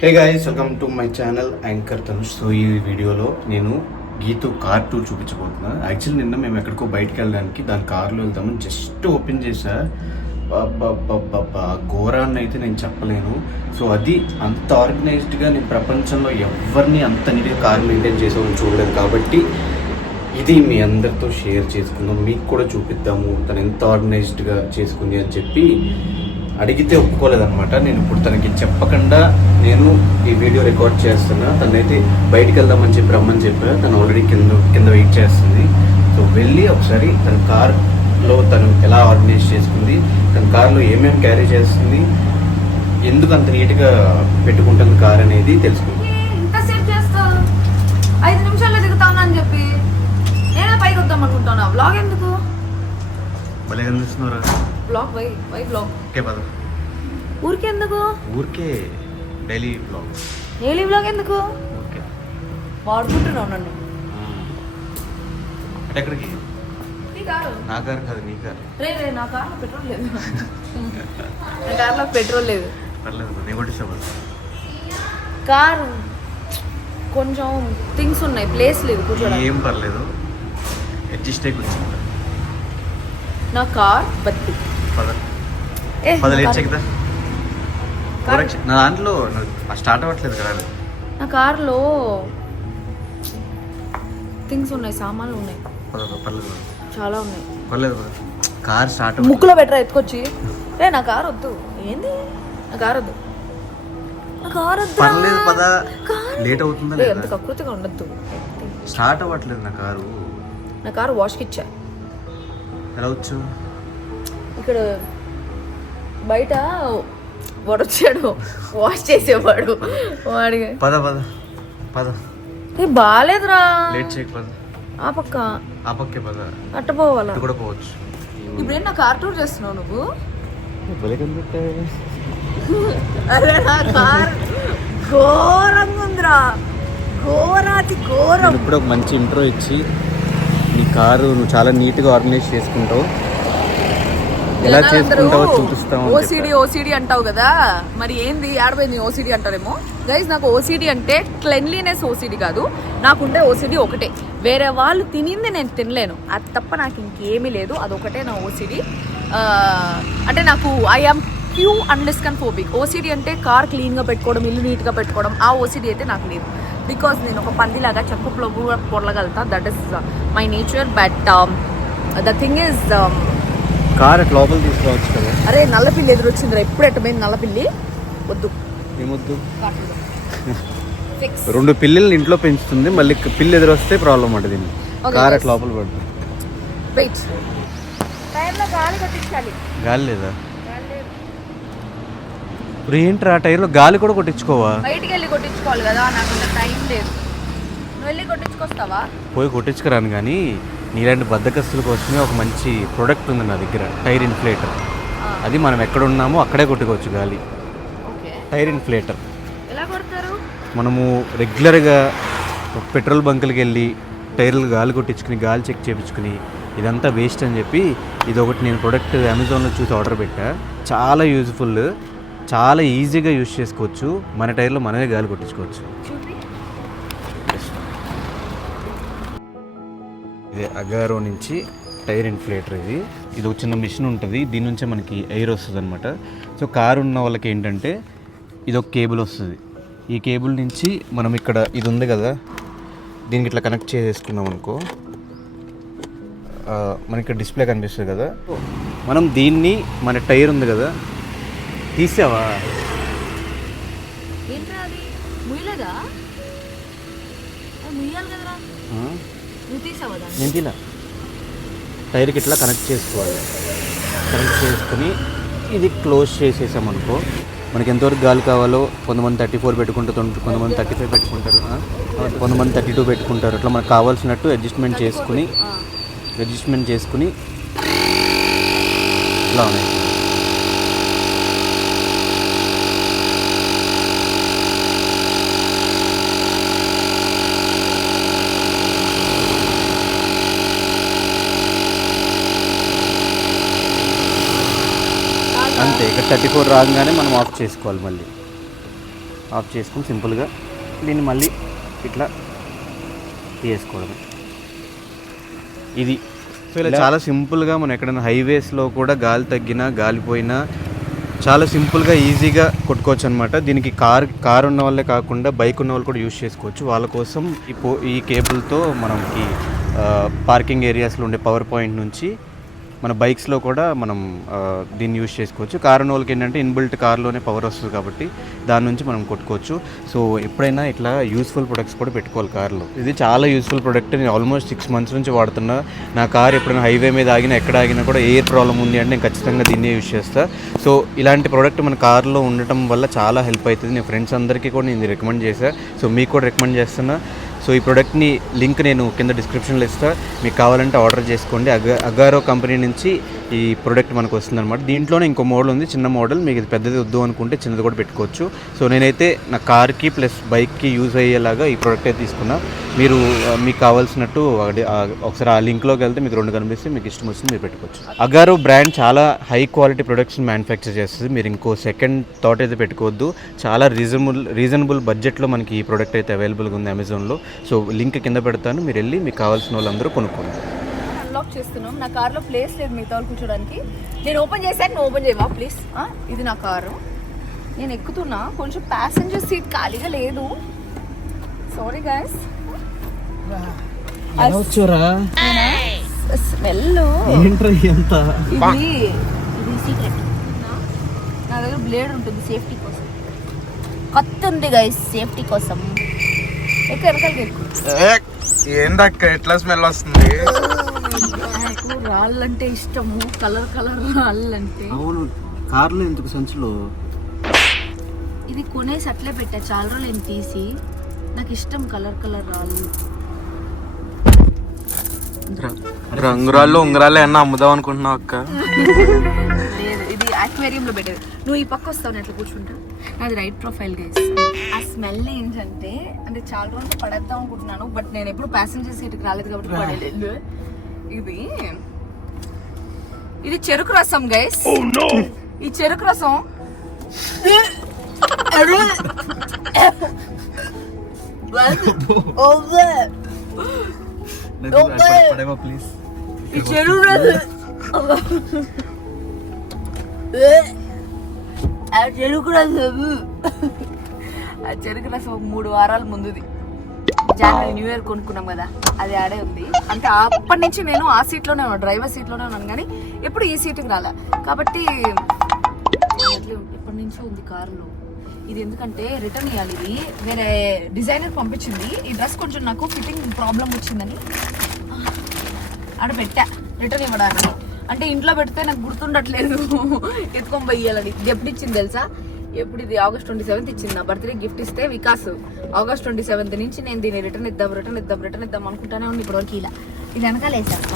Hey guys, welcome to my channel anchor Tanush. So ఈ వీడియోలో నేను గీతు కార్ టూర్ చూపించబోతున్నా. యాక్చువల్లీ నిన్న మేము ఎక్కడికో బయటకు వెళ్ళడానికి దాని కార్లో వెళ్తామని జస్ట్ ఓపెన్ చేశా. ఘోరాన్ని అయితే నేను చెప్పలేను. సో అది అంత ఆర్గనైజ్డ్గా నేను ప్రపంచంలో ఎవరిని అంత నీట్గా కార్ మెయింటైన్ చేసేవాళ్ళని చూడలేదు. కాబట్టి ఇది మీ అందరితో షేర్ చేసుకుందాం, మీకు కూడా చూపిద్దాము తను ఎంత ఆర్గనైజ్డ్గా చేసుకుంది అని చెప్పి అడిగితే ఒప్పుకోలేదన్నమాట. నేను ఇప్పుడు తనకి చెప్పకుండా నేను ఈ వీడియో రికార్డ్ చేస్తున్నా. తనైతే బయటికి వెళ్దామని చెప్పి రమ్మని చెప్పా. తను ఆల్రెడీ కింద వెయిట్ చేస్తుంది. సో వెళ్ళి ఒకసారి తన కార్లో తను ఎలా ఆర్గనైజ్ చేసుకుంది, తన కార్లో ఏమేమి క్యారీ చేస్తుంది, ఎందుకు అంత నీట్గా పెట్టుకుంటుంది కార్ అనేది తెలుసుకుంది. ఇంతసేపు చేస్తావు, 5 నిమిషాల్లో దిగుతాను అని చెప్పి నేనే పైకి వద్దాం అనుకుంటాను. బ్లాగ్ ఎందుకు? భలే కనిపిస్తున్నారా బ్లాగ్ వై బ్లాగ్? ఓకే పద. ఊరికే ఎందుకు? ఊరికే డైలీ బ్లాగ్. డైలీ బ్లాగ్ ఎందుకు? ఓకే వాడుకుంటున్నావు నన్ను. అంటే ఎక్కడికి? నీ కారు. నా కారు కాదు, నీ కారు. రే నా కార్లో పెట్రోల్ లేదు. నా కార్లో పెట్రోల్ లేదు. పర్లేదు, నేను కొట్టిస్తాను. కారు కొంచెం థింగ్స్ ఉన్నాయి, ప్లేస్ లేదు కూర్చోడానికి. ఏం పర్లేదు, అడ్జస్ట్ అయి కూర్చుంటా. నా కార్ బత్తి. పద లేట్ చెక్దా. నా దాంట్లో స్టార్ట్ అవ్వట్లేదు కదా. నా కార్లో థింగ్స్ ఉన్నాయి, సామాన్లు ఉన్నాయి. పర్లేదు, చాలా ఉన్నాయి. పర్లేదు. కార్ స్టార్ట్ ముక్కులో బెటర్ ఎత్తుకొచ్చి రే నా కార్ వద్దు. ఏంది నా కార్ వద్దు, నా కార్ వద్దు. పర్లేదు పద, లేట్ అవుతుందా ఎంత కకృతిగా ఉండద్దు. స్టార్ట్ అవ్వట్లేదు నా కారు. నా కారు వాష్కి ఇచ్చా. ఎలా వచ్చు? ఇక్కడ బయట వాడు వచ్చాడు, వాష్ చేసేవాడు. వాడి పద పద పద. బాగాలేదురా, లేట్ చేయకు. పద ఆ పక్క ఆ పక్కే పద. అట్ట పోవాలా? కూడా పోవచ్చు. ఇప్పుడేం నా కార్ టూర్ చేస్తున్నావు నువ్వు? అరే నా కార్ ఘోరంగా ఉందిరా, ఘోరాతి ఘోరం. ఇప్పుడు ఒక మంచి ఇంట్రో ఇచ్చి నీ కారు నువ్వు చాలా నీట్గా ఆర్గనైజ్ చేసుకుంటావు, ఎలా చేసుకుంటావో చూపిస్తావు. ఓసిడి అంటావు కదా, మరి ఏంది ఆడపోయింది? ఓసిడి అంటారేమో గైస్. నాకు ఓసిడి అంటే క్లెన్లీనెస్ ఓసిడి కాదు, నాకుండే ఓసిడి ఒకటే. వేరే వాళ్ళు తినింది నేను తినలేను, అది తప్ప నాకు ఇంకేమీ లేదు. అదొకటే నా ఓసిడి. అంటే నాకు ఐఎమ్ క్యూ అన్లిస్కన్ ఫోబిక్. ఓసిడి అంటే కార్ క్లీన్గా పెట్టుకోవడం, ఇల్లు నీట్గా పెట్టుకోవడం, ఆ ఓసిడి అయితే నాకు లేదు. బికాజ్ నేను ఒక పందిలాగా చెప్పులో పొరలగలుగుతా. That is my nature. But the thing is car అట్లా లోపల తీసుకోవచ్చు కదా. అరే నల్లపిల్లి ఎదురొచ్చిందిరా, ఎప్పుడు ఎట్టమైంది నల్లపిల్లి? వద్దు. ఏమొద్దు? 2 పిల్లల్ని ఇంట్లో పెంచుతుంది, మళ్ళీ పిల్లి ఎదురొస్తే ప్రాబ్లం అంట. దీన్ని కార్ అట్లా లోపల పడుతుంది. వెయిట్, టైర్లో గాలి కొట్టించాలి. గాలి లేదా? ఏంట్రా టైర్లో గాలి కూడా కొట్టించుకోవా? బయటికి వెళ్ళి కొట్టించుకోవాలి కదా, నాకు అంత టైం లేదు. నువ్వు వెళ్ళి కొట్టించుకొస్తావా? పోయి కొట్టించుకురాను, కానీ నీలాంటి బద్దకస్తుల కోసమే ఒక మంచి ప్రోడక్ట్ ఉంది నా దగ్గర, టైర్ ఇన్ఫ్లేటర్. అది మనం ఎక్కడ ఉన్నామో అక్కడే కొట్టుకోవచ్చు గాలి. టైర్ ఇన్ఫ్లేటర్ ఎలా కొడతారు? మనము రెగ్యులర్గా పెట్రోల్ బంకులకి వెళ్ళి టైర్లు గాలి కొట్టించుకుని గాలి చెక్ చేయించుకుని ఇదంతా వేస్ట్ అని చెప్పి ఇది ఒకటి నేను ప్రోడక్ట్ అమెజాన్లో చూసి ఆర్డర్ పెట్టా. చాలా యూజ్ఫుల్, చాలా ఈజీగా యూజ్ చేసుకోవచ్చు. మన టైర్లో మనమే గాలి కొట్టించుకోవచ్చు. ఇది అగారో నుంచి టైర్ ఇన్ఫ్లేటర్. ఇది ఒక చిన్న మిషన్ ఉంటుంది, దీని నుంచే మనకి ఎయిర్ వస్తుంది అనమాట. సో కారు ఉన్న వాళ్ళకి ఏంటంటే ఇది ఒక కేబుల్ వస్తుంది. ఈ కేబుల్ నుంచి మనం ఇక్కడ ఇది ఉంది కదా, దీనికి ఇట్లా కనెక్ట్ చేసేసుకున్నాం అనుకో, మనకి ఇక్కడ డిస్ప్లే కనిపిస్తుంది కదా. మనం దీన్ని మన టైర్ ఉంది కదా, తీసావా? ఏంట్రా అది ముయ్యలేదా? ముయ్యాలి కదరా. నువ్వు తీసావా? నేను తినా. టైర్కి ఇట్లా కనెక్ట్ చేసుకోవాలి. కనెక్ట్ చేసుకుని ఇది క్లోజ్ చేసేసామనుకో, మనకి ఎంతవరకు గాలి కావాలో కొంతమంది 34 పెట్టుకుంటారు, కొంతమంది 35 పెట్టుకుంటారు, కొంతమంది 32 పెట్టుకుంటారు. అట్లా మనకు కావాల్సినట్టు అడ్జస్ట్మెంట్ చేసుకుని ఇట్లా ఉన్నాయి. అంతే, ఇక్కడ 34 రాగానే మనం ఆఫ్ చేసుకోవాలి మళ్ళీ. ఆఫ్ చేసుకుని సింపుల్గా దీన్ని మళ్ళీ ఇట్లా తీసుకోవడం. ఇది సో ఇలా చాలా సింపుల్గా మనం ఎక్కడైనా హైవేస్లో కూడా గాలి తగ్గినా గాలిపోయినా చాలా సింపుల్గా ఈజీగా కొట్టుకోవచ్చు అనమాట. దీనికి కార్ ఉన్న వాళ్ళే కాకుండా బైక్ ఉన్న వాళ్ళు కూడా యూజ్ చేసుకోవచ్చు. వాళ్ళ కోసం ఈ కేబుల్తో మనకి పార్కింగ్ ఏరియాస్లో ఉండే పవర్ పాయింట్ నుంచి మన బైక్స్లో కూడా మనం దీన్ని యూజ్ చేసుకోవచ్చు. కార్ ఉన్న వాళ్ళకి ఏంటంటే ఇన్బిల్ట్ కార్లోనే పవర్ వస్తుంది కాబట్టి దాని నుంచి మనం కొట్టుకోవచ్చు. సో ఎప్పుడైనా ఇట్లా యూస్ఫుల్ ప్రొడక్ట్స్ కూడా పెట్టుకోవాలి కార్లో. ఇది చాలా యూస్ఫుల్ ప్రొడక్ట్. నేను ఆల్మోస్ట్ 6 months నుంచి వాడుతున్నా. నా కార్ ఎప్పుడైనా హైవే మీద ఆగినా ఎక్కడ ఆగినా కూడా ఎయిర్ ప్రాబ్లం ఉంది అంటే నేను ఖచ్చితంగా దీన్నే యూజ్ చేస్తాను. సో ఇలాంటి ప్రోడక్ట్ మన కార్లో ఉండటం వల్ల చాలా హెల్ప్ అవుతుంది. నేను ఫ్రెండ్స్ అందరికీ కూడా నేను రికమెండ్ చేశాను. సో మీకు కూడా రికమెండ్ చేస్తున్నా. సో ఈ ప్రోడక్ట్ని లింక్ నేను కింద డిస్క్రిప్షన్లో ఇస్తాను. మీకు కావాలంటే ఆర్డర్ చేసుకోండి. అగారో కంపెనీ నుంచి ఈ ప్రోడక్ట్ మనకు వస్తుందన్నమాట. దీంట్లోనే ఇంకో మోడల్ ఉంది, చిన్న మోడల్. మీకు ఇది పెద్దది వద్దు అనుకుంటే చిన్నది కూడా పెట్టుకోవచ్చు. సో నేనైతే నా కార్కి ప్లస్ బైక్కి యూజ్ అయ్యేలాగా ఈ ప్రోడక్ట్ అయితే తీసుకున్నా. మీరు మీకు కావాల్సినట్టు ఒకసారి ఆ లింక్లోకి వెళ్తే మీకు 2 కనిపిస్తే మీకు ఇష్టం వస్తుంది మీరు పెట్టుకోవచ్చు. అగారో బ్రాండ్ చాలా హై క్వాలిటీ ప్రొడక్ట్స్ని మ్యానుఫ్యాక్చర్ చేస్తుంది. మీరు ఇంకో సెకండ్ థాట్ అయితే పెట్టుకోవద్దు. చాలా రీజనబుల్ బడ్జెట్లో మనకి ఈ ప్రోడక్ట్ అయితే అవైలబుల్గా ఉంది అమెజాన్లో. సో లింక్ కింద పెడతాను, మీరు వెళ్ళి మీకు కావాల్సిన వాళ్ళందరూ కొనుక్కోండి. అన్లాక్ చేస్తున్నాం. నా కార్లో ప్లేస్ లేదు మిగతా వాళ్ళు కూర్చోడానికి. నేను ఓపెన్ చేశాక నువ్వు ఓపెన్ చేయవా ప్లీజ్? ఇది నా కారు, నేను ఎక్కుతున్నా. కొంచెం ప్యాసింజర్ సీట్ ఖాళీగా లేదు. Sorry guys. స్మెల్ ఇది సీక్రెట్. నా దగ్గర బ్లేడ్ ఉంటుంది సేఫ్టీ కోసం. కత్తి ఉంది గైస్ సేఫ్టీ కోసం. ఏందక్క ఎట్లా స్మెల్ వస్తుంది? నాకు రాళ్ళంటే ఇష్టము, కలర్ రాళ్ళంటే. అవును, కార్లో ఎందుకు సంచులో? ఇది కొనేసి అట్లే పెట్టా, చాలా రోజులు నేను తీసి. నాకు ఇష్టం కలర్ రాళ్ళు. రంగురాళ్ళు ఉంగరాలు ఏమన్నా అమ్ముదాం అనుకుంటున్నావు అక్క? లేదు, ఇది అక్వేరియంలో పెట్టేది. నువ్వు ఈ పక్క వస్తావు, నేను అట్లా కూర్చుంటా. నాది రైట్ ప్రొఫైల్ గైస్. ఆ స్మెల్ ఏంటంటే అంటే చాలా రోజులు పడేద్దాం అనుకుంటున్నాను, బట్ నేను ఎప్పుడు ప్యాసింజర్ సీట్కి రాలేదు కాబట్టి పడేలేదు. ఇది చెరుకు రసం గైస్. ఈ చెరుకు రసం ఈ చెరుకు రసం ఆ చెరుకు రసం 3 వారాల ముందుది. జనవరి న్యూ ఇయర్ కొనుక్కున్నాం కదా, అది ఆడే ఉంది. అంటే అప్పటి నుంచి నేను ఆ సీట్లోనే ఉన్నాను, డ్రైవర్ సీట్లోనే ఉన్నాను, కానీ ఎప్పుడు ఈ సీట్కి రాలే. కాబట్టి ఎప్పటి నుంచో ఉంది కారులో. ఇది ఎందుకంటే రిటర్న్ ఇవ్వాలి. ఇది వేరే డిజైనర్ పంపించింది. ఈ డ్రెస్ కొంచెం నాకు ఫిట్టింగ్ ప్రాబ్లం వచ్చిందని ఆడ పెట్టా రిటర్న్ ఇవ్వడానికి. అంటే ఇంట్లో పెడితే నాకు గుర్తుండట్లేదు, ఎత్తుకొని పోయాలని. ఇది ఎప్పుడు ఇచ్చింది తెలుసా? ఎప్పుడు ఇది August 27th ఇచ్చింది. నా బర్త్డే గిఫ్ట్ ఇస్తే వికాస్ August 27th నుంచి నేను దీన్ని రిటర్న్ ఇద్దాం అనుకుంటానే ఉంది. ఇప్పటివరకు ఇలా ఇది వెనకాల వేసాక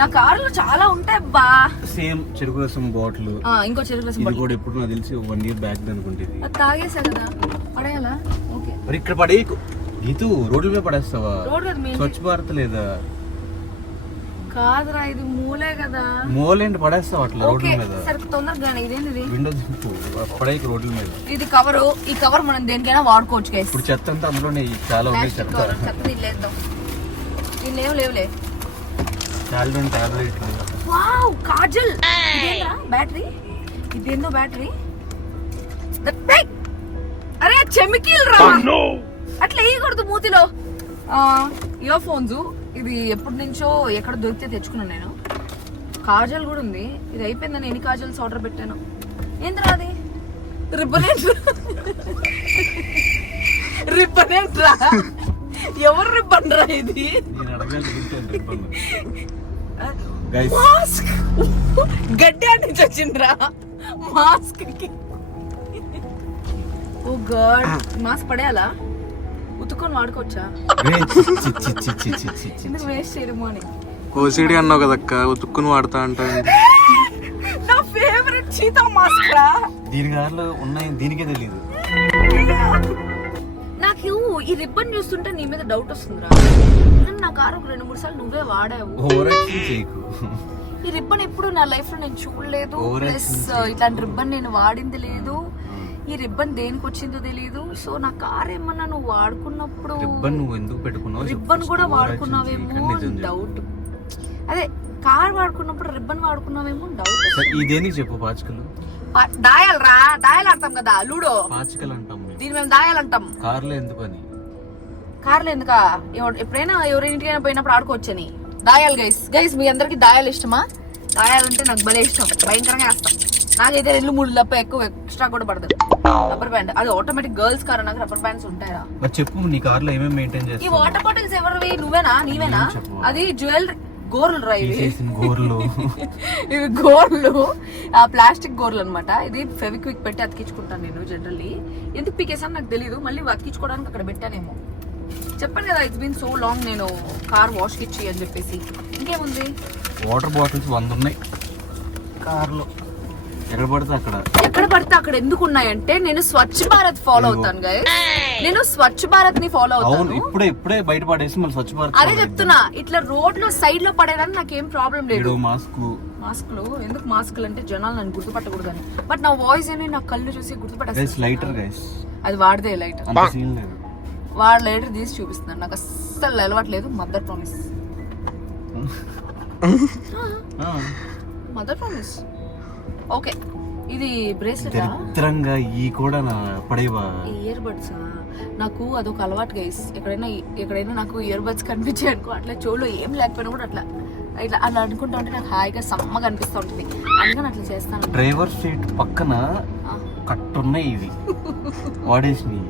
నా కారులో చాలా ఉంటాయి బా. సేమ్ చెరుకు రసం బాటిల్, ఇంకో చెరుకు రసం బాటిల్ కూడా ఎప్పుడు నాకు తెలిసి 1 year బ్యాక్ అనుకుంటుంది. అది తాగేసా కదా, పడేయాలా? ఓకే, మరి ఇక్కడ పడే గీతు రోడ్ల మీద పడేస్తావా? రోడ్ కదా, స్వచ్ఛ భారత్ లేదా? కాదురా, ఇది మూలే కదా. మూలేంటి పడేస్తావు అట్లా రోడ్ల మీద? సరే తొందరగా. ఇదేంది? విండోస్ పడేకి రోడ్ల మీద. ఇది కవరు. ఈ కవర్ మనం దేనికైనా వాడుకోవచ్చు గైస్. ఇప్పుడు చెత్త అంతా అందులోనే చాలా ఉంది. చెత్త తీలేద్దాం. దీనిలో ఏం లేవులే. వావ్, కాజల్. ఇదేంట్రా బ్యాటరీ? ఇదేందో బ్యాటరీ. అరే చెమికీలు రా, అట్లా వేయకూడదు మూతిలో. Ear phones. ఇది ఎప్పటి నుంచో ఎక్కడ దొరికితే తెచ్చుకున్నాను నేను. కాజల్ కూడా ఉంది. ఇది అయిపోయిందని ఎన్ని కాజల్స్ ఆర్డర్ పెట్టాను. ఏంద్రా అది? రిబ్బన్ ఏంట్రా? ఎవరు రిబ్బన్ రా ఇది? మాస్క్. గడ్డి నుంచి వచ్చిందిరా మాస్క్ కి. ఓ గాడ్, మాస్క్ పడేయాలా? ఉతుక్కొని వాడుకోవచ్చా? ఎందుకు వేస్ట్ చేయడము అని. ఓసిడి అన్నావు కదక్క, ఉతుక్కుని వాడతా అంటే. నా ఫేవరెట్ చీతా మాస్క్ రా. దీని కార్లో ఉన్నాయి, దీనికే తెలియదు. నాకు ఈ రిబ్బన్ చూస్తుంటే నీ మీద డౌట్ వస్తుందిరా. నా కారు 2-3 సార్లు నువ్వే వాడావు. ఈ రిబ్బన్ ఎప్పుడు నా లైఫ్ లో నేను చూడలేదు. ప్లస్ ఇట్లాంటి రిబ్బన్ నేను వాడింది లేదు. ఈ రిబ్బన్ దేనికి వచ్చిందో తెలియదు. సో నా కార్ ఏమన్నా నువ్వు వాడుకున్నప్పుడు రిబ్బన్ నువ్వు ఎందుకు పెట్టుకున్నావు? రిబ్బన్ కూడా వాడుకున్నావేమో డౌట్. అదే కార్ వాడుకున్నప్పుడు రిబ్బన్ వాడుకున్నావేమో డౌట్. ఈ దేనికి చెప్పు? పాచికలు దాయాలరా, దాయాలు ఆడతాం కదా లూడో. పాచికలు అంటాం దీన్ని మేము దాయాలంటాం. కార్లో ఎందుకని? కార్లు ఎందుకా? ఎప్పుడైనా ఎవరింటికైనా పోయినప్పుడు ఆడుకోవచ్చని. దాయాలు గైస్ మీ అందరికి దాయాలు ఇష్టమా? దాయాలంటే నాకు భలే ఇష్టం, భయంకరంగా వేస్తాం. నాకైతే 2-3 లప్ప ఎక్కువ ఎక్స్ట్రా కూడా పడుతుంది. రబ్బర్ బ్యాండ్ అది ఆటోమేటిక్ గర్ల్స్ కార్, నాకు రబ్బర్ బ్యాండ్స్ ఉంటాయా? చెప్పు నీ కార్ లో ఏమేమి మెయింటైన్ చేస్తావు? ఈ వాటర్ బాటిల్స్ ఎవరివి? నువ్వేనా? నీవేనా? అది జ్యువెలరీ గోర్లు రా ఇవి. గోర్లు ఇవి గోర్లు, ఆ ప్లాస్టిక్ గోర్లు అనమాట. ఇది ఫెవిక్విక్ పెట్టి అతికించుకుంటాను నేను జనరల్లీ. ఎందుకు పీకేసాను నాకు తెలీదు. మళ్ళీ అతికించుకోవడానికి అక్కడ పెట్టానేమో. చెప్పాను కదా ఇట్స్ బీన్ సో లాంగ్ నేను కార్ వాష్ కి ఇచ్చి అని చెప్పేసి. ఇంకేముంది? వాటర్ బాటిల్స్ 100 ఉన్నాయి కార్లో. ఎక్కడ పడితే అక్కడ ఎందుకు ఉన్నాయంటే నేను స్వచ్ఛ భారత్ ఫాలో అవుతాను గైస్. నేను స్వచ్ఛ భారత్ ని ఫాలో అవుతాను. ఇప్పుడే బయట పడేసి మళ్ళీ స్వచ్ఛ భారత్ అదే చెప్తున్నా. ఇట్లా రోడ్ లో సైడ్ లో పడేదాన్ని నాకేం ప్రాబ్లం లేదు. మాస్కులు ఎందుకు? మాస్కులు అంటే జనాలు నన్ను గుర్తుపట్టకూడదని. బట్ నా వాయిస్ అని నా కళ్ళు చూసి గుర్తుపట్టేస్తారు. అది వాడిదే లైటర్. వాడు లైటర్ తీసి చూపిస్తున్నాడు. నాకు అస్సలు అలవాట్లేదు. Mother promise. Mother promise. Okay ఇది బ్రేస్లెట్ ఇయర్ బడ్స్. నాకు అదొక అలవాటు గైస్. ఎక్కడైనా నాకు ఇయర్ బడ్స్ కనిపించాయి అనుకో, అట్లా చెవులో ఏం లేకపోయినా కూడా అట్లా అలా అనుకుంటా ఉంటే నాకు హాయిగా సమ్మగా అనిపిస్తూ ఉంటుంది. అందుకని అట్లా చేస్తాను. డ్రైవర్ సీట్ పక్కన కట్టున్నాయి ఇవి వాడేసి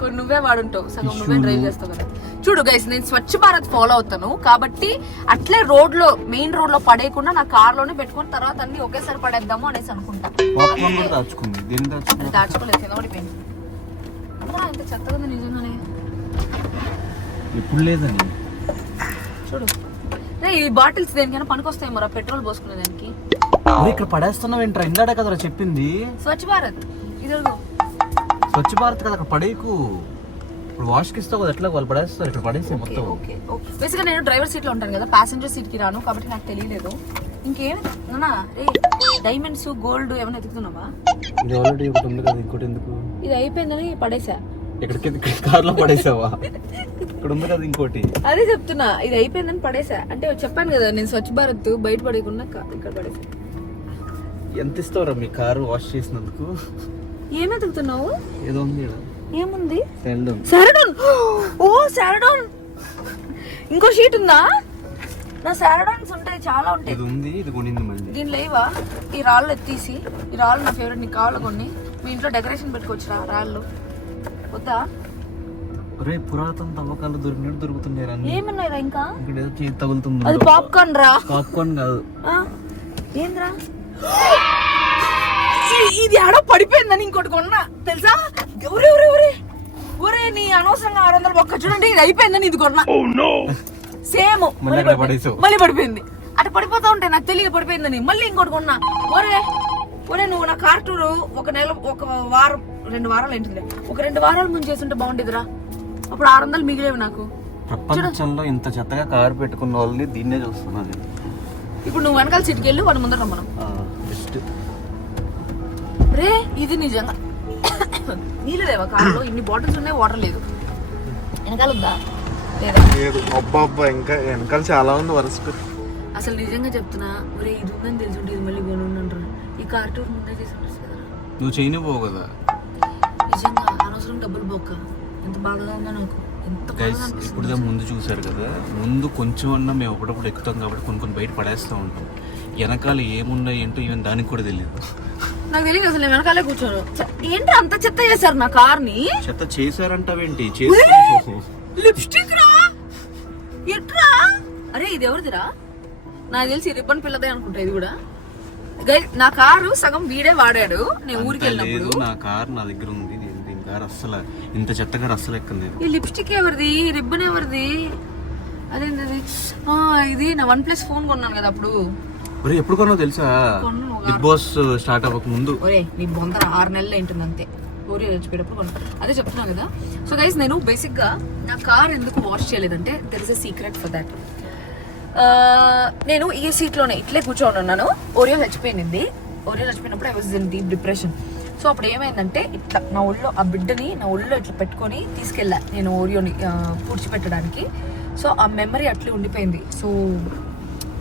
కొన్ని నువ్వే వాడుంటావు, సగం నువ్వే డ్రైవ్ చేస్తావు కదా. చూడు గైస్ నేను స్వచ్ఛ భారత్ ఫాలో అవుతాను కాబట్టి అట్లే మెయిన్ రోడ్ లో పడేయకుండా నా కార్ లోనే పెట్టుకుని తర్వాత అన్ని ఒకేసారి పడేద్దాము అనేసి అనుకుంటా. దాచుకోలేదు, కింద పడిపోయింది. అమ్మా ఇంత చెత్తగా ఉంది నిజంగానే. ఇప్పుడు లేదని చూడు ఈ బాటిల్స్ దేనికైనా పనికొస్తాయి మరా, పెట్రోల్ పోసుకునే దానికి. ఇక్కడ పడేస్తున్నావు ఏంట్రా? ఇందాడే కదరా చెప్పింది స్వచ్ఛ భారత్. ఇది స్వచ్ఛ భారత్ కదా, అక్కడ పడేకు. ఇప్పుడు వాష్ కి ఇస్తావు కదా, ఎట్లా వాళ్ళు పడేస్తారు. ఇక్కడ పడేస్తే మొత్తం. బేసిక్గా నేను డ్రైవర్ సీట్ లో ఉంటాను కదా, ప్యాసింజర్ సీట్ కి రాను కాబట్టి నాకు తెలియలేదు. ఇంకేం డైమండ్స్ గోల్డ్ ఏమైనా ఎత్తుకుతున్నావా? ఆల్రెడీ ఒకటి ఉంది కదా, ఇంకోటి ఎందుకు? ఇది అయిపోయిందని పడేసా. ఎక్కడికి కార్ లో పడేసావా? ఇక్కడ ఉంది కదా ఇంకోటి. అదే చెప్తున్నా, ఇది అయిపోయిందని పడేసా. అంటే చెప్పాను కదా నేను స్వచ్ఛ భారత్ బయట పడేయకుండా ఇక్కడ పడేసా. ఎంత ఇస్తావురా మీ కారు వాష్ చేసినందుకు? ఏం ఎత్తుకుతున్నావు? ఏదో ఉంది. ఏముంది? సారడోన్. ఓ సారడోన్. ఇంకో షీట్ ఉందా? నా సారడోన్స్ ఉంటాయి, చాలా ఉంటాయి. ఇది ఉంది, ఇది కొనింది మళ్ళీ. దీని లేవా? ఈ రాళ్ళు ఎత్తేసి, ఈ రాళ్ళు నా ఫేవరెట్, నీకు కావాలి కొన్ని. మీ ఇంట్లో డెకరేషన్ పెట్టుకోవచ్చురా రాళ్ళు. వద్దా? రే పురాతన తవ్వకాలు దొరికినట్టు దొరుకుతున్నాయి. ఏమన్నాయిరా ఇంకా? ఇక్కడ ఏదో చేతి తగులుతుంది. అది పాప్కార్న్ రా. పాప్కార్న్ కాదు. ఏంద్రా? ఇది ఆడో పడిపోయిందని ఇంకోటి కొన్నా తెలుసా? ఒరే నీ అనవసరంగా 600 ఒక్క చూడండి. ఇది అయిపోయిందని ఇది కొన్నా. సేమ్ మళ్ళీ పడిపోయింది. అటు పడిపోతా ఉంటే నాకు తెలియదు పడిపోయిందని. మళ్ళీ ఇంకోటి కొన్నా. ఒరే నువ్వు నా కార్ టూర్ ఒక నెల, ఒక వారం, 2 వారాలు ఏంటిది, ఒక 2 వారాలు ముందు చేస్తుంటే బాగుండేదిరా. అప్పుడు 600 మిగిలేవి నాకు. ప్రపంచంలో ఇంత చెత్తగా కారు పెట్టుకున్న వాళ్ళని దీన్నే చూస్తున్నాను. ఇప్పుడు నువ్వు వెనకాల సీట్కి వెళ్ళి వాడి ముందర మనం. రే ఇది నిజంగా నీళ్ళు లేవా కారులో? ఇన్ని బాటిల్స్ ఉన్నాయి, వాటర్ లేదు. వెనకాల ఉందా? ఇంకా వెనకాల చాలా ఉంది వరుసకు. అసలు నిజంగా చెప్తున్నా, ఒరే ఇది ఉందని తెలుసుంటే ఇది మళ్ళీ కొనుంటారు. ఈ కార్ టూర్ ముందే చేసి ఉంటుంది కదా. నువ్వు చేయనిపోవు కదా. నిజంగా అనవసరం డబ్బులు బొక్క. ఎంత బాధగా ఉందో నాకు. ఇప్పుడు ముందు చూసారు కదా, ముందు కొంచెం అన్నా మేము ఒకటప్పుడు ఎక్కుతాం కాబట్టి కొన్ని బయట పడేస్తూ ఉంటాం. వెనకాల ఏమున్నాయి ఏంటో ఈవెన్ దానికి కూడా తెలియదు. నాకు తెలియదు అసలు. నేను వెనకాలే కూర్చోను. ఏంటి అంత చెత్త చేశారు నా కార్ ని? చెత్త చేశారంటావేంటి? లిప్స్టిక్ రా. ఎట్రా? అరే ఇది ఎవరిదిరా? నాకు తెలిసి రిబ్బన్ పిల్లదే అనుకుంటా ఇది కూడా. నా కారు సగం వీడే వాడాడు నేను ఊరికి వెళ్ళినప్పుడు. నా కార్ నా దగ్గర ఉంది. దీని కార్ అస్సలు ఇంత చెత్త కార్ అస్సలు ఎక్కంది. ఈ లిప్స్టిక్ ఎవరిది? రిబ్బన్ ఎవరిది? అదేంటది? ఇది నా OnePlus ఫోన్ కొన్నాను కదా అప్పుడు. ఎప్పుడు కొన్నావు తెలుసా? బిగ్ బాస్ స్టార్ట్ అవ్వక ముందు. ఒరే నీ బొందర 6 నెలలు ఏంటుంది అంతే. ఓరియో చచ్చిపోయేటప్పుడు కొన్నాను. అదే చెప్తున్నా కదా. సో గైస్ నేను బేసిక్ గా నా కార్ ఎందుకు వాష్ చేయలేదంటే there is a secret for that. నేను ఈ సీట్ లోనే ఇట్లే కూర్చొని ఉన్నాను. ఓరియో చచ్చిపోయింది. ఓరియో చచ్చిపోయినప్పుడు I was in deep depression. So అప్పుడు ఏమైందంటే ఇట్లా నా ఒళ్ళో ఆ బిడ్డని నా ఒళ్ళో ఇట్లా పెట్టుకొని తీసుకెళ్ళా నేను ఓరియోని పూడ్చిపెట్టడానికి. సో ఆ మెమరీ అట్లే ఉండిపోయింది. సో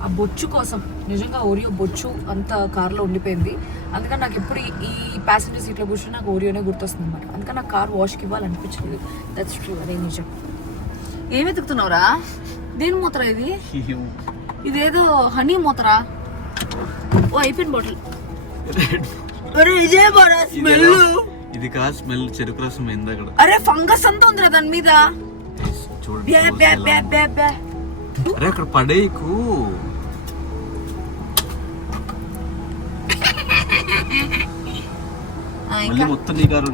ఆ బొచ్చు కోసం నిజంగా ఓరియో బొచ్చు అంత కార్లో ఉండిపోయింది. అందుకని నాకు ఎప్పుడు ఈ ప్యాసింజర్ సీట్లో కూర్చొని నాకు ఓరియోనే గుర్తొస్తుంది అనమాట. అందుకని నాకు కార్ వాష్కి ఇవ్వాలనిపించలేదు. దట్స్ ట్రూ, అదే నిజం. ఏమి ఎత్తుకుతున్నావురా? దేని మూతరా ఇది? ఇదేదో హనీ మూతరా? ఓ అయిపోయిన బాటిల్. ఇది కాదు స్మెల్, చెరుకు రసం అయింది అక్కడ. అరే ఫంగస్ అంతా ఉందిరా దాని మీద. అరే అక్కడ పడేకు. మళ్ళీ మొత్తం నీ కారు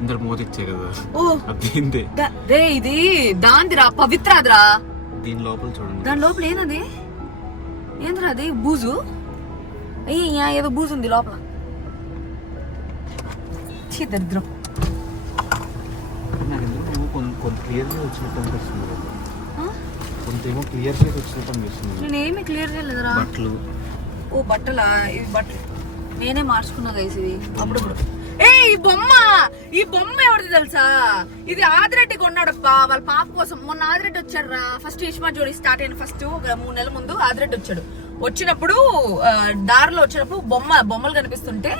ఇందరు మూత ఇచ్చే కదా. ఇది దాందిరా, పవిత్రాదిరా. దీని లోపల చూడండి, దాని లోపల ఏదది? ఏంద్రా అది? బూజు. అయ్యా ఏదో బూజు ఉంది లోపల. దరిద్రం. కొంత క్లియర్ వచ్చినట్టు అనిపిస్తుంది, కొంతేమో క్లియర్ చేసి వచ్చినట్టు అనిపిస్తుంది. నేనేమి క్లియర్ చేయలేదురా. బట్టలు. ఓ బట్టలా? ఇవి బట్టలు నేనే మార్చుకున్నా గైస్. ఇది అప్పుడప్పుడు. ఈ బొమ్మ ఎవరిది తెలుసా? ఇది ఆదిరెడ్డి కొన్నాడప్పా వాళ్ళ పాప కోసం. మొన్న ఆదిరెడ్డి వచ్చాడు రా. ఫస్ట్ ఇష్మా జోడి స్టార్ట్ అయిన ఫస్ట్ 3 నెలల ముందు ఆదిరెడ్డి వచ్చాడు. వచ్చినప్పుడు దారిలో వచ్చినప్పుడు బొమ్మలు కనిపిస్తుంటే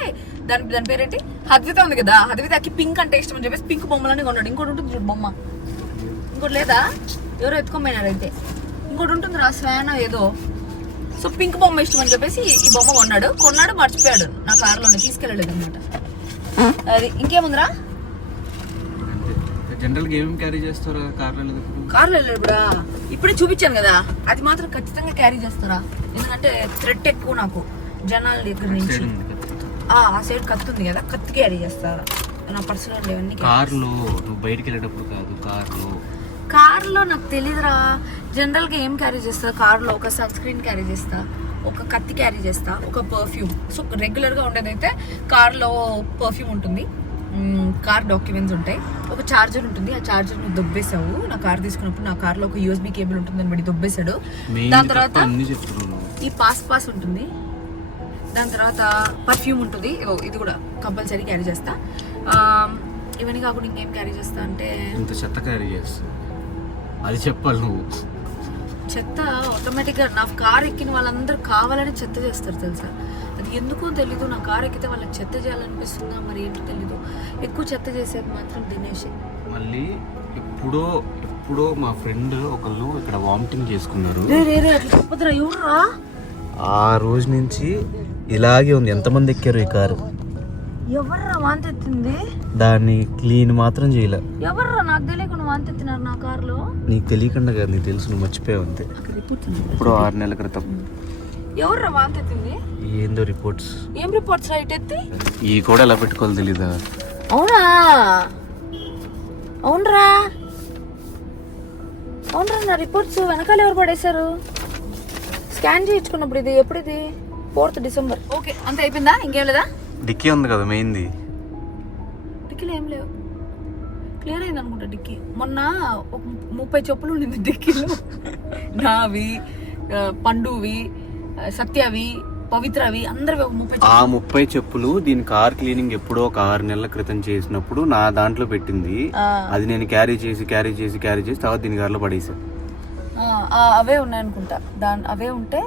దాని పేరేంటి, హద్విత ఉంది కదా, హద్వితకి పింక్ అంటే ఇష్టం అని చెప్పేసి పింక్ బొమ్మలని కొన్నాడు. ఇంకోటి ఉంటుంది చూడు బొమ్మ, ఇంకోటి లేదా? ఎవరో ఎత్తుకోమైనారు అయితే. ఇంకోటి ఉంటుంది రా, స్వాన ఏదో. సో పింక్ బొమ్మ ఇష్టం అని చెప్పేసి ఈ బొమ్మ కొన్నాడు మర్చిపోయాడు. నా కారులోనే తీసుకెళ్ళలేదు అనమాట. అది ఇంకేముందిరా? జనరల్ గా ఏమేమి క్యారీ చేస్తారా కార్లో వెళ్ళాడు? ఇప్పుడే చూపించాను కదా, అది మాత్రం ఖచ్చితంగా క్యారీ చేస్తారా. ఎందుకంటే థ్రెడ్ ఎక్కువ నాకు జనాల దగ్గర నుంచి. ఆ సైడ్ కత్తి ఉంది కదా, కత్తి క్యారీ చేస్తారా. నా పర్సనల్ ఇవన్నీ కార్లో నువ్వు బయటికి వెళ్ళేటప్పుడు కాదు, కార్లో నాకు తెలీదురా. జనరల్ గా ఏం క్యారీ చేస్తా కార్లో? ఒక సన్ స్క్రీన్ క్యారీ చేస్తా, ఒక కత్తి క్యారీ చేస్తా, ఒక పర్ఫ్యూమ్. సో రెగ్యులర్ గా ఉండేదైతే కార్లో పర్ఫ్యూమ్ ఉంటుంది, కార్ డాక్యుమెంట్స్ ఉంటాయి, ఒక చార్జర్ ఉంటుంది. ఆ చార్జర్ నువ్వు దొబ్బేసావు నా కార్ తీసుకున్నప్పుడు. నా కార్లో ఒక యూఎస్బీ కేబుల్ ఉంటుంది, దాన్ని బట్టి దొబ్బేశాడు. దాని తర్వాత ఈ పాస్ ఉంటుంది. దాని తర్వాత పర్ఫ్యూమ్ ఉంటుంది, ఇది కూడా కంపల్సరీ క్యారీ చేస్తా. ఇవన్నీ కాకుండా ఇంకేం క్యారీ చేస్తా అంటే, ఇంత చెత్త క్యారీ చేస్తా, అది చెప్పాలి నువ్వు. చెత్త ఆటోమేటిక్గా నా కార్ ఎక్కిన వాళ్ళందరూ కావాలని చెత్త చేస్తారు తెలుసా. అది ఎందుకో తెలీదు. నా కార్ ఎక్కితే వాళ్ళకి చెత్త చేయాలనిపిస్తుందా మరి ఏంటో తెలీదు. ఎక్కువ చెత్త చేసేది మాత్రం దినేషే. మళ్ళీ ఎప్పుడో మా ఫ్రెండ్ ఒకళ్ళు ఇక్కడ వామిటింగ్ చేసుకున్నారు. ఆ రోజు నుంచి ఇలాగే ఉంది. ఎంతమంది ఎక్కారు ఈ కారు? ఎవర్రా వాంతి ఎత్తింది? దాన్ని క్లీన్ మాత్రం చేయలే. ఎవర్రా? నాకు తెలియకుండా వాంతి ఎత్తినారు నా కార్లో. నీకు తెలియకుండా కదా, నీకు తెలుసు, నువ్వు మర్చిపోయావు అంతే. ఇప్పుడు 6 నెలల క్రితం. ఎవర్రా వాంతి ఎత్తింది? ఏందో రిపోర్ట్స్. ఏం రిపోర్ట్స్ రైట్ ఎత్తి? ఈ కూడా ఎలా పెట్టుకోవాలి తెలీదా? అవునా? అవునరా నా రిపోర్ట్స్ వెనకాల ఎవరు పడేశారు? స్కాన్ చేయించుకున్నప్పుడు. ఇది ఎప్పుడు? ఇది 4th డిసెంబర్. ఓకే, అంత అయిపోయిందా? ఇంకేం లేదా? డిక్కీ ఉంది కదా మెయిన్ది. డిక్కీలో ఏం లేవు, క్లియర్ అయింది అనుకుంటా డిక్కీ. మొన్న ఒక 30 చెప్పులు ఉండింది డిక్కీలో. నావి, పండువి, సత్యవి, పవిత్రవి, అందరివి 30 చెప్పులు. దీని కార్ క్లీనింగ్ ఎప్పుడో ఒక 6 నెలల క్రితం చేసినప్పుడు నా దాంట్లో పెట్టింది. అది నేను క్యారీ చేసి తర్వాత దీని కార్లో పడేసా. అవే ఉన్నాయనుకుంటా. అవే ఉంటే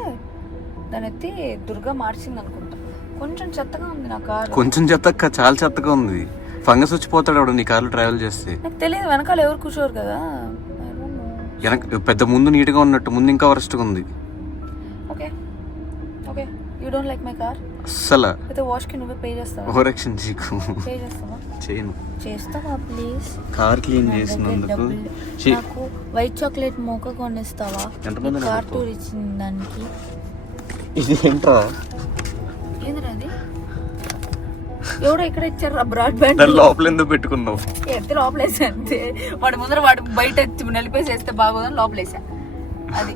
దాని ఎత్తి దుర్గా మార్చింది అనుకుంటా. కొంచెం చెత్తగా ఉంది నా కారు. కొంచెం చెత్త, చాలా చెత్తగా ఉంది. ఫంగస్ వచ్చిపోతాడు అప్పుడు నీ కార్లో ట్రావెల్ చేస్తే. నాకు తెలియదు, వెనకాల ఎవరు కూర్చోరు కదా. వెనక పెద్ద ముందు నీట్గా ఉన్నట్టు, ముందు ఇంకా వరస్ట్గా ఉంది. Okay you don't like my car? అస్సలు. అయితే వాష్ కి నువ్వే పే చేస్తావా? ఓవరాక్షన్ చేయకు. పే చేస్తావా? చేయను. చేస్తావా ప్లీజ్? కార్ క్లీన్ చేసినందుకు నాకు వైట్ చాక్లెట్ మోక కొనిస్తావా? ఎంతమంది కార్ టూర్ ఇచ్చిన దానికి. ఇది ఏంట్రా? ఏంద్రా అది? ఎవడో ఇక్కడ ఇచ్చారు బ్రాడ్బ్యాండ్. లోపల ఎందుకు పెట్టుకున్నావు? ఎత్తి లోపలేసా అంతే. వాడి ముందర వాడు బయట నలిపేసి వేస్తే బాగోదని లోపలేసా. అది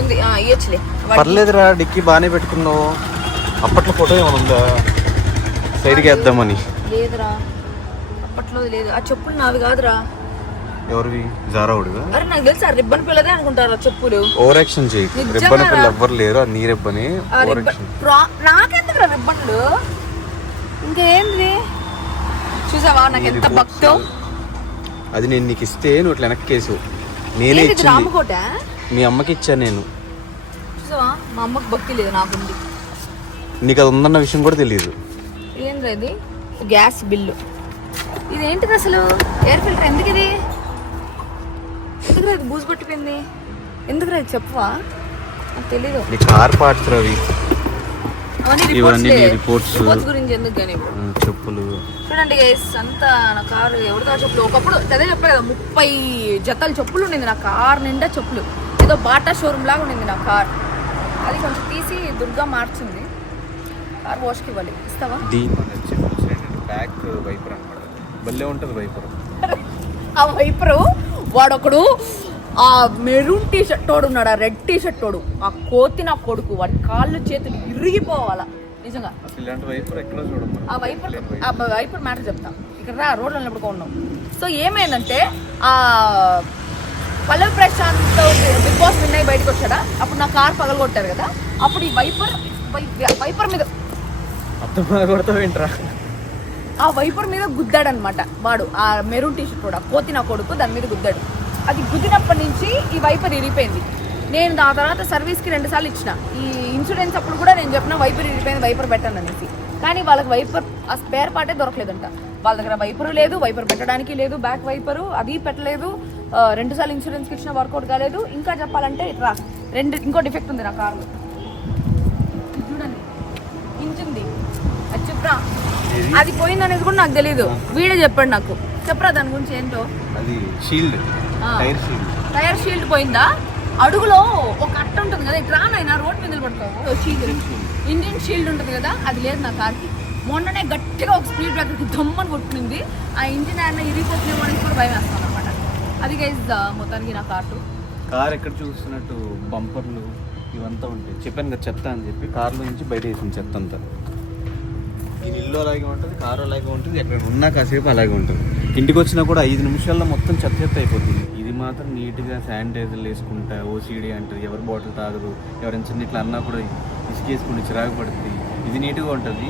ఉంది ఇయ్యచ్చులే. పర్లేదురా, డిక్కీ బాగానే పెట్టుకున్నావు. అప్పట్లో ఫోటో ఏమైనా ఉందా సైడ్కి వేద్దామని? లేదురా, అప్పట్లో లేదు. ఆ చెప్పులు నావి కాదురా. ఎవరివి జారావుడుగా అరే నాకు తెలుసు ఆ రిబ్బన్ పిల్లదే అనుకుంటారు చెప్పులు. ఓవర్ యాక్షన్ చేయి. నిజంగా రిబ్బన్ పిల్ల ఎవ్వరు లేరు, అది నీ రిబ్బని. ఓవర్ యాక్షన్ నాకెందుకు రిబ్బన్లు ఇంకేంది చూసావా నాకు ఎంత భక్తో. అది నేను నీకు ఇస్తే నువ్వు ఇట్లా వెనక్కి కేసు. నేనే ఇచ్చింది, రామకోట మీ అమ్మకి ఇచ్చాను నేను. చూసావా మా అమ్మకి భక్తి లేదు, నాకుంది. నీకు అది ఉందన్న విషయం కూడా తెలియదు. ఏంద్రా ఇది గ్యాస్ బిల్లు, ఇదేంటిది అసలు ఎయిర్ ఫిల్టర్ ఎందుకు ఇది, ఎందుకురా ఇది బూజు పట్టిపోయింది, ఎందుకురా ఇది చెప్పవా, నాకు తెలీదు. నీ కార్ పార్ట్స్ రవి, ఇవన్నీ రిపోర్ట్స్ గురించి ఎందుకు కానీ చెప్పులు చూడండి గైస్. అంతా నా కారు ఎవరితో చెప్పులు, ఒకప్పుడు అదే చెప్పా కదా 30 జతలు చెప్పులు ఉండింది నా కార్ నిండా చెప్పులు. ఏదో బాటా షోరూమ్ లాగా ఉండింది నా కార్. అది కొంచెం తీసి దుర్గా మార్చింది. కార్ వాష్కి ఇవ్వాలి, ఇస్తావా? బ్యాక్ వైపర్ అనమాట, భలే ఉంటుంది వైపర్. ఆ వైపరు వాడొకడు ఆ మెరూన్ టీ షర్ట్ తోడు ఉన్నాడు, ఆ రెడ్ టీ షర్ట్ తోడు, ఆ కోతి నా కొడుకు, వాడి కాళ్ళు చేతులు ఇరిగిపోవాలా నిజంగా. ఇలాంటి వైపర్ ఎక్కడ చూడమ్మా. ఆ వైపర్ మ్యాటర్ చెప్తా, ఇక్కడ రా రోడ్లో ఉన్నప్పుడు ఉన్నాం. సో ఏమైందంటే ఆ పల్లవి ప్రశాంత్ బిగ్ బాస్ విన్ అయ్యి బయటకు వచ్చాడా, అప్పుడు నా కార్ పగలగొట్టారు కదా, అప్పుడు ఈ వైపర్ మీద ఆ వైపర్ మీద గుద్దాడనమాట వాడు, ఆ మెరూన్ టీ షర్ట్ కూడా కోతి నా కొడుకు దాని మీద గుద్దాడు. అది గుద్దినప్పటి నుంచి ఈ వైపర్ ఇరిగిపోయింది. నేను ఆ తర్వాత సర్వీస్కి 2 సార్లు ఇచ్చిన. ఈ ఇన్సూరెన్స్ అప్పుడు కూడా నేను చెప్పిన వైపర్ ఇరిగిపోయింది, వైపర్ పెట్టాను అనేసి. కానీ వాళ్ళకి వైపర్ ఆ స్పేర్ పార్టే దొరకలేదంట. వాళ్ళ దగ్గర వైపరు లేదు, వైపర్ పెట్టడానికి లేదు, బ్యాక్ వైపరు అది పెట్టలేదు. 2 సార్లు ఇన్సూరెన్స్కి ఇచ్చిన వర్కౌట్ కాలేదు. ఇంకా చెప్పాలంటే ఇట్లా ఇంకో డిఫెక్ట్ ఉంది నా కార్లో, చూడండి ఇంచుంది. అది చెప్పరా, అది పోయింది అనేది కూడా నాకు తెలియదు, వీడే చెప్పాడు నాకు. చెప్పరా దాని గురించి ఏంటో. అది షీల్డ్, టైర్ షీల్డ్ పోయిందా, అడుగులో ఒక అట్ట ఉంటుంది కదా, ఇట్లా నాయన రోడ్ మీద పడతావు షీల్డ్, ఇండియన్ షీల్డ్ ఉంటుంది కదా, అది లేదు నా కార్కి. మొన్ననే గట్టిగా ఒక స్పీడ్ బ్రేకర్కి దమ్మని కొట్టుకుంది. ఆ ఇంజిన్ ఆయన ఇరిగిపోతున్నామో అని కూడా భయం వేస్తాను అనమాట. అది గైస్ మొత్తానికి నా కార్ ఎక్కడ చూస్తున్నట్టు బంపర్లు ఇవంతా ఉంటాయి. చెప్పాను కదా చెత్త అని చెప్పి, కార్లో నుంచి బయట వేసింది చెత్త అంతా. దీని ఇల్లు అలాగే ఉంటుంది, కారు అలాగే ఉంటుంది, ఎక్కడ ఉన్నా కాసేపు అలాగే ఉంటుంది. ఇంటికి వచ్చినా కూడా 5 నిమిషాల్లో మొత్తం చెత్త అయిపోతుంది. ఇది మాత్రం నీట్గా శానిటైజర్లు వేసుకుంటా, ఓసీడీ అంటారు, ఎవరు బాటిల్ తాగదు, ఎవరైనా చిన్న ఇట్లా అన్నా కూడా ఇసుకేసుకుంటే చిరాకు పడుతుంది. ఇది నీట్గా ఉంటుంది,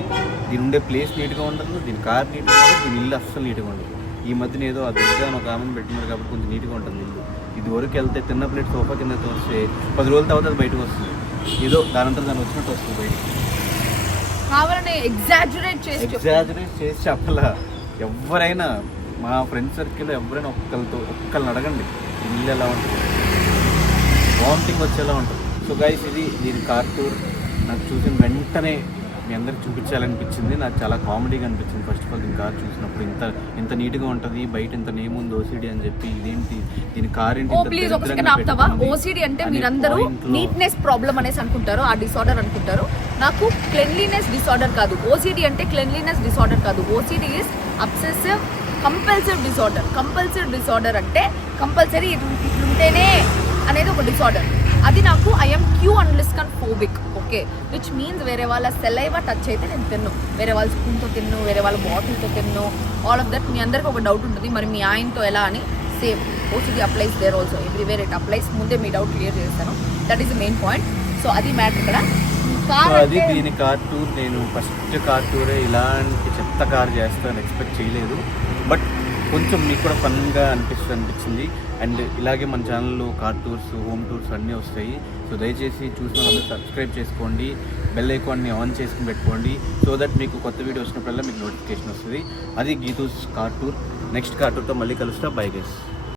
దీని ఉండే ప్లేస్ నీట్గా ఉండదు, దీని కార్ నీట్గా ఉండదు, దీని ఇల్లు అస్సలు నీట్గా ఉండదు. ఈ మధ్యన ఏదో అదుగా ఒక ఆమెను పెట్టినారు కాబట్టి కొంచెం నీట్గా ఉంటుంది ఇల్లు. ఇది వరకు వెళ్తే తిన్న ప్లేట్ సోఫా కింద తోస్తే 10 రోజుల తర్వాత అది బయటకు వస్తుంది, ఏదో దానంతా దాన్ని వచ్చినట్టు వస్తుంది బయటకు. ఎగ్జాజరేట్ చేసి చెప్పలా. ఎవరైనా మా ఫ్రెండ్ సర్కిల్ ఎవరైనా ఒక్కళ్ళని అడగండి, ఇల్లు ఎలా ఉంటుంది, వామిటింగ్ వచ్చేలా ఉంటుంది. సో గైస్ ఇది దీని కార్ టూర్. నాకు చూసిన వెంటనే మీ అందరికి చూపించాలనిపించింది. నాకు చాలా కామెడీగా అనిపించింది. ఫస్ట్ ఆఫ్ ఆల్ దీని కార్ చూసినప్పుడు ఇంత నీట్గా ఉంటుంది, బయట ఇంత నేమ్ ఉంది ఓసీడీ అని చెప్పి, ఇదేంటి దీని కార్ ఏంటి. ఓసీడీ అంటే మీరందరూ నీట్నెస్ ప్రాబ్లమ్ అనేసి అనుకుంటారు, ఆ డిసార్డర్ అనుకుంటారు. నాకు క్లెన్లీనెస్ డిసార్డర్ కాదు. ఓసీడీ అంటే క్లెన్లీనెస్ డిసార్డర్ కాదు. OCD is obsessive compulsive disorder. Compulsive disorder అంటే కంపల్సరీ ఇట్లుంటేనే అనేది ఒక డిసార్డర్. అది నాకు ఐఎమ్ క్యూ అన్లిస్కన్ ఫోబిక్, ఓకే, విచ్ మీన్స్ వేరే వాళ్ళ సెలైవా టచ్ అయితే నేను తిన్ను, వేరే వాళ్ళ స్పూన్తో తిన్ను, వేరే వాళ్ళ బాటిల్తో తిన్ను, ఆల్ ఆఫ్ దట్. మీ అందరికి ఒక డౌట్ ఉంటుంది, మరి మీ ఆయనతో ఎలా అని. Same OCD applies there also, everywhere it applies. ముందే మీ డౌట్ క్లియర్ చేస్తాను, that is the main point. So అది మ్యాటర్ ఇక్కడ. అది దీని కార్ టూర్. నేను ఫస్ట్ కార్ టూరే ఇలాంటి చెత్త కార్ చేస్తాను ఎక్స్పెక్ట్ చేయలేదు. బట్ కొంచెం మీకు కూడా ఫన్గా అనిపించింది. అండ్ ఇలాగే మన ఛానల్లో కార్ టూర్స్, హోమ్ టూర్స్ అన్నీ వస్తాయి. సో దయచేసి చూసిన వాళ్ళు సబ్స్క్రైబ్ చేసుకోండి, బెల్ ఐకాన్ని ఆన్ చేసుకుని పెట్టుకోండి. సో దట్ మీకు కొత్త వీడియో వచ్చినప్పుడల్లా మీకు నోటిఫికేషన్ వస్తుంది. అది Geethu's car tour. Next car టూర్తో మళ్ళీ కలుస్తా. Bye guys.